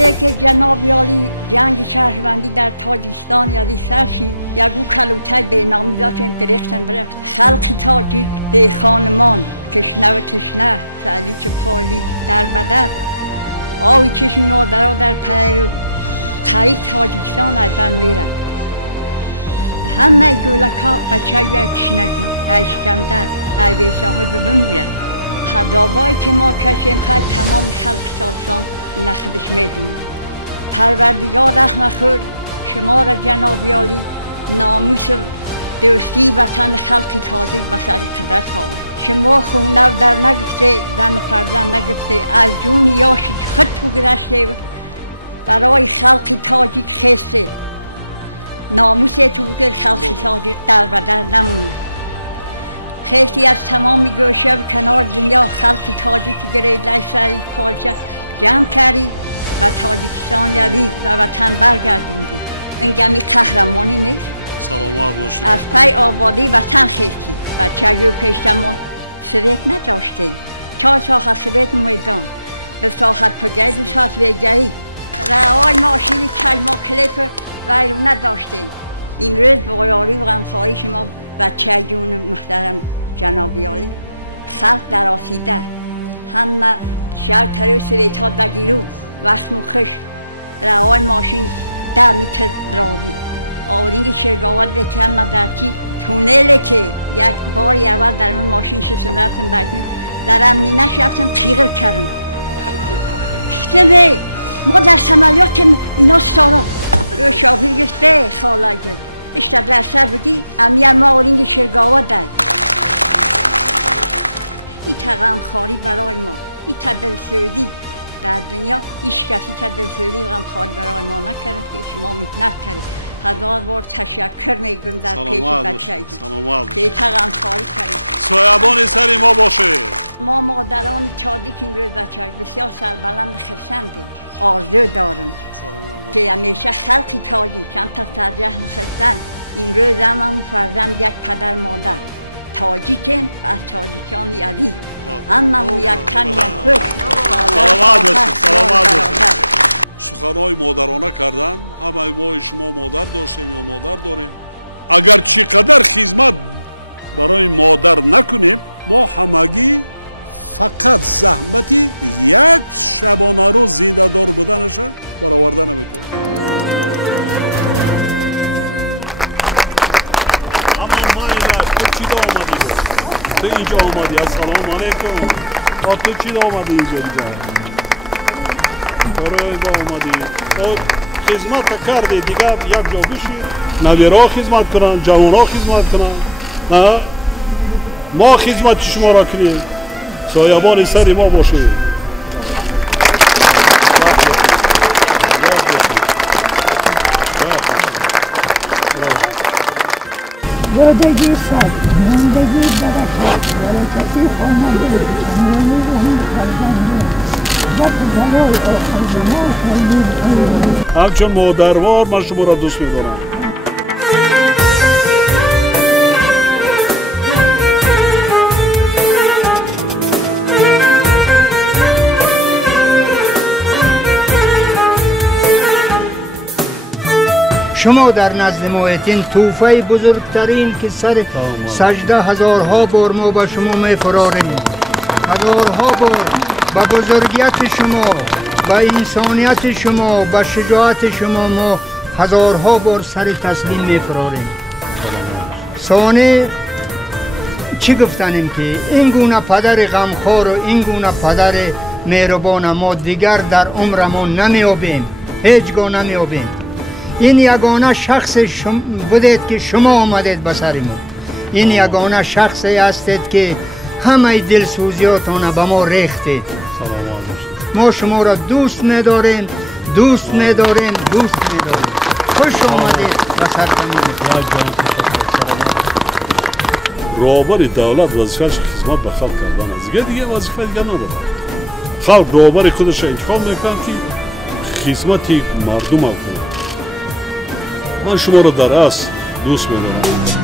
آمده که جناب عالی جنگ شهروندی در تاجیکستان یادی سرشی یگو کلوتای به نامی داشتیم گرفتن برفت خلق تاجیک به خانمان کشنه و تشنه سعلیچ پالی در بدر آوی چشم مادرها در پیرو خرید تاجیکستان ایبن میرد همه گولکا بچه یک کشنگی ایشکنده ایوه ساحل ببین خدابایی که ما کشیم خواهد تمام خلق تاجیکستان نخدش میدونیم پروردگار رحم خور شما را جناب عالی ناموس دوستی وطن خلق تاجیک به سر قدرت آورد شما خونه در نگفته زن فرزند نگفته از جون یاشی خود تو گذشته برای خلق تاجیک خسته ناموس تو بگر خلق تاجیک در بدر نمونه خیلی از تمام گوشه و کنار دنیا خلق تاجیکی گرید لایسری پالچه جمع کردی و تاجیکستان یادی و وطن برگردوندی این گمی قهرمانی نیست؟ سلامت باشید از پی آبادی وطن خیستی بچه و پیشتر ما سویت نداشتیم 4 ساخت سویت میدان به ساخت پگه 2 ساعت ویگهی رعای ماشینی کلما کلیپ ویرو نداشتیم این روز بایاری و غمخواهی شما بچه جون محترم جناب عالی خلق در آسیده همه شهر تره سویت ها دگیرو وقت مخش رعای ماشین 10 متر درازی آورینگ شرگاوت که همه درچی تونله که یک باری اول در من ماشین شستم رفتم بکنم در امنینش رفتم تیغر کردم گفته ما در سمالیات اینا ستارا شاپیر گفته خاله گفت اشتر در سر بگی امیر ما آورینگ شرگاوت دای این تغم خاری برای ما این تدلسوزی در دنیا هیچ کسی تدلسوزی و غمخواری برای ما نکرد که شما محنت کردید هزار بار تشکر میگم در پیش بچه که غمخواری کردید سایبان سر ما باشه ما مادران چادی که این روز بچه بسیار سربلند خرسنده آرزو دارم که همیشه خلقی تاجیک چند تا ترجیح نخستن این روز هم فرزند یک پدر مادر تاجیکن و از تاجیکان یادی همه یک تن یک پشت سلامت باشید سخنهای مادرانه کردن همه ما شما مادر داشتیم یا مادر داریم اگر چقدر خدمت برای مادر نکنیم ما همگی فقط زحمتی یک شبانه روز زنده دار بودنش برآورده نمیتونیم تو اینجا آمدی السلام علیکم تو چی آمدی اینجا برای با آمدی خدمت کردی دیگه یک جا بشید نویرها خدمت کنن جوانها خدمت کنن ما خدمت شما را کنیم سایبان سر ما باشید زندگی سر زندگی برکت برکتی خانده زندگی رحم فرزنده بط برای آخر زمان خلید همچون مادروار من شما را دوست می‌دارم شما در نزد مایتین توفه بزرگترین که سر سجده هزارها بار ما به شما می‌فراریم هزارها بار به بزرگیت شما به انسانیت شما به شجاعت شما ما هزارها بار سر تسلیم می‌فراریم ثانی چی گفتنیم که این گونه پدر غمخوار و این گونه پدر مهربان ما دیگر در عمرمان نمی‌یابیم هیچگاه نمی‌یابیم این یگانه شخص بودید که شما آمدید به سر ما این یگانه شخصی هستید که همه دلسوزیاتان به ما ریختید ما شما را دوست می‌داریم دوست می‌داریم دوست می‌داریم خوش آمدید به سرزمین رهبر دولت وظیفه‌اش خدمت به خلق کردن است دیگه وظیفه دیگه نداره خلق رهبر خودش انتخاب میکنه که خدمت مردم کنه من شما را در اصل دوست می‌دارم